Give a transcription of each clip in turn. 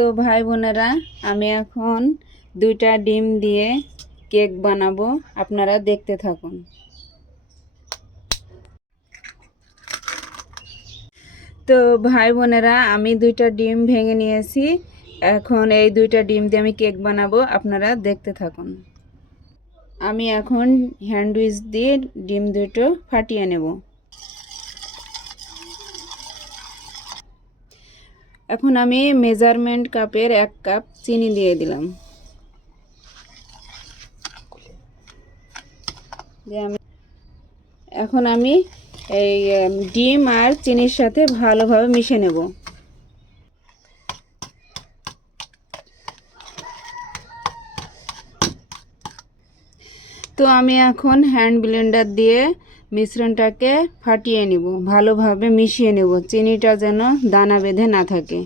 তো ভাই বোনেরা, আমি এখন 2টা ডিম দিয়ে কেক বানাবো, আপনারা দেখতে থাকুন। তো ভাই বোনেরা, আমি 2টা ডিম ভেঙে নিয়েছি। এখন এই 2টা ডিম দিয়ে আমি কেক বানাবো, আপনারা দেখতে থাকুন। আমি এখন হ্যান্ড উইচ দিয়ে ডিম দুটো ফাটিয়ে নেব। এখন আমি মেজারমেন্ট কাপের 1 কাপ চিনি দিয়ে দিলাম। এখন আমি এই ডিম আর চিনির সাথে ভালোভাবে মিশিয়ে নেব। তো আমি এখন হ্যান্ড ব্লেন্ডার দিয়ে মিশ্রণটাকে ফাটিয়ে নেব, ভালোভাবে মিশিয়ে নেব, চিনিটা যেন দানা বেঁধে না থাকে।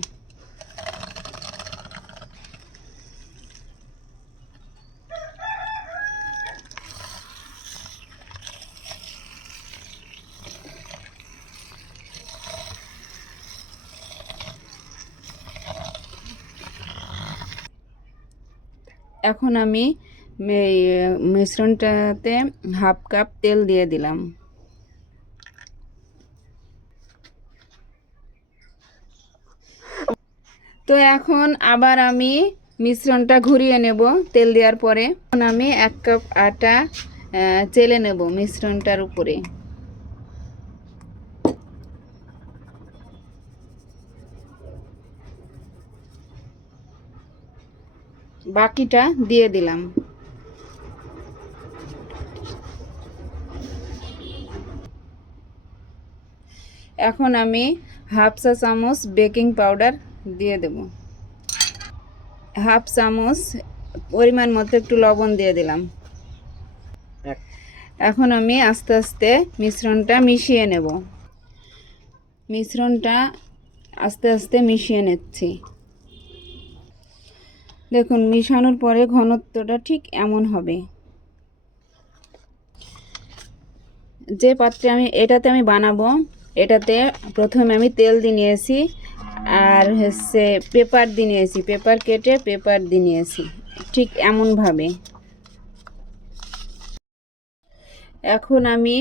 এখন আমি এই মিশ্রণটাতে 1/2 কাপ তেল দিয়ে দিলাম। তো এখন আবার আমি মিশ্রণটা ঘুরিয়ে নেব তেল দেওয়ার পরে। এখন আমি 1 কাপ আটা চেলে নেব মিশ্রণটার উপরে। বাকিটা দিয়ে দিলাম। এখন আমি 1/2 চা চামচ বেকিং পাউডার দিয়ে দেব। 1/2 চামচ পরিমাণ মতো একটু লবণ দিয়ে দিলাম। এখন আমি আস্তে আস্তে মিশ্রণটা মিশিয়ে নেব। মিশ্রণটা আস্তে আস্তে মিশিয়ে নিচ্ছি। দেখুন, মিশানোর পরে ঘনত্বটা ঠিক এমন হবে। যে পাত্রে এটাতে আমি বানাবো, এটাতে প্রথমে আমি তেল দিয়ে নিয়েছি আর পেপার দিয়ে নিয়েছি, পেপার কেটে পেপার দিয়ে নিয়েছি ঠিক এমনভাবে। এখন আমি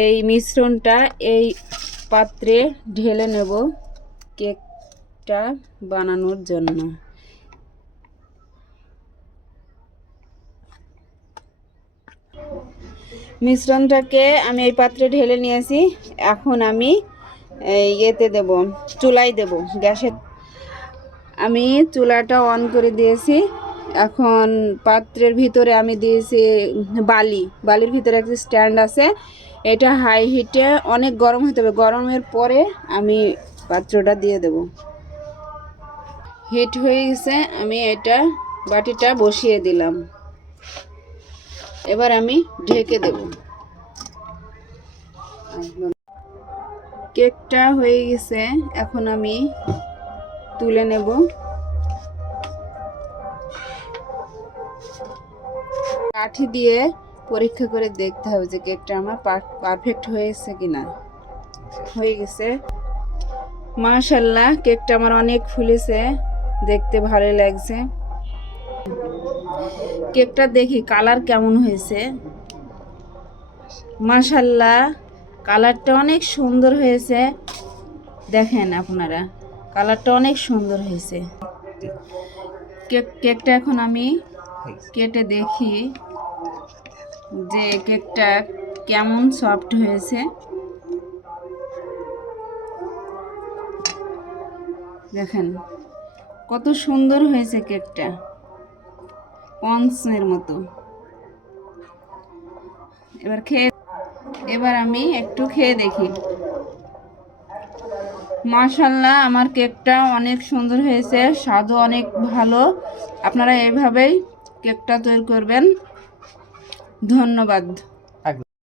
এই মিশ্রণটা এই পাত্রে ঢেলে নেব কেকটা বানানোর জন্য। মিশ্রণটাকে আমি এই পাত্রে ঢেলে নিয়েছি। এখন আমি ইয়েতে দেব, চুলায় দেব, গ্যাসে। আমি চুলাটা অন করে দিয়েছি। এখন পাত্রের ভিতরে আমি দিয়েছি বালির ভিতরে একটা স্ট্যান্ড আছে। এটা হাই হিটে অনেক গরম হতে হবে। গরমের পরে আমি পাত্রটা দিয়ে দেব। হিট হয়ে গেছে, আমি এটা বাটিটা বসিয়ে দিলাম। এবার আমি ঢেকে দেব। কেকটা হয়ে গেছে, এখন আমি তুলে নেব। কাঠি দিয়ে পরীক্ষা করে দেখতে হবে যে কেকটা আমার পারফেক্ট হয়েছে কিনা। হয়ে গেছে, মাশাআল্লাহ, কেকটা আমার অনেক ফুলেছে, দেখতে ভালো লাগছে। কেকটা দেখি কালার কেমন হয়েছে। মাশাআল্লাহ, কালারটা অনেক সুন্দর হয়েছে। দেখেন আপনারা, কালারটা অনেক সুন্দর হয়েছে। কেকটা এখন আমি কেটে দেখি যে কেকটা কেমন সফট হয়েছে। দেখেন কত সুন্দর হয়েছে কেকটা, স্পঞ্জের মতো। এবার আমি একটু খেয়ে দেখি। মাশাআল্লাহ, আমার কেকটা অনেক সুন্দর হয়েছে, স্বাদও অনেক ভালো। আপনারা এইভাবেই কেকটা তৈরি করবেন। ধন্যবাদ।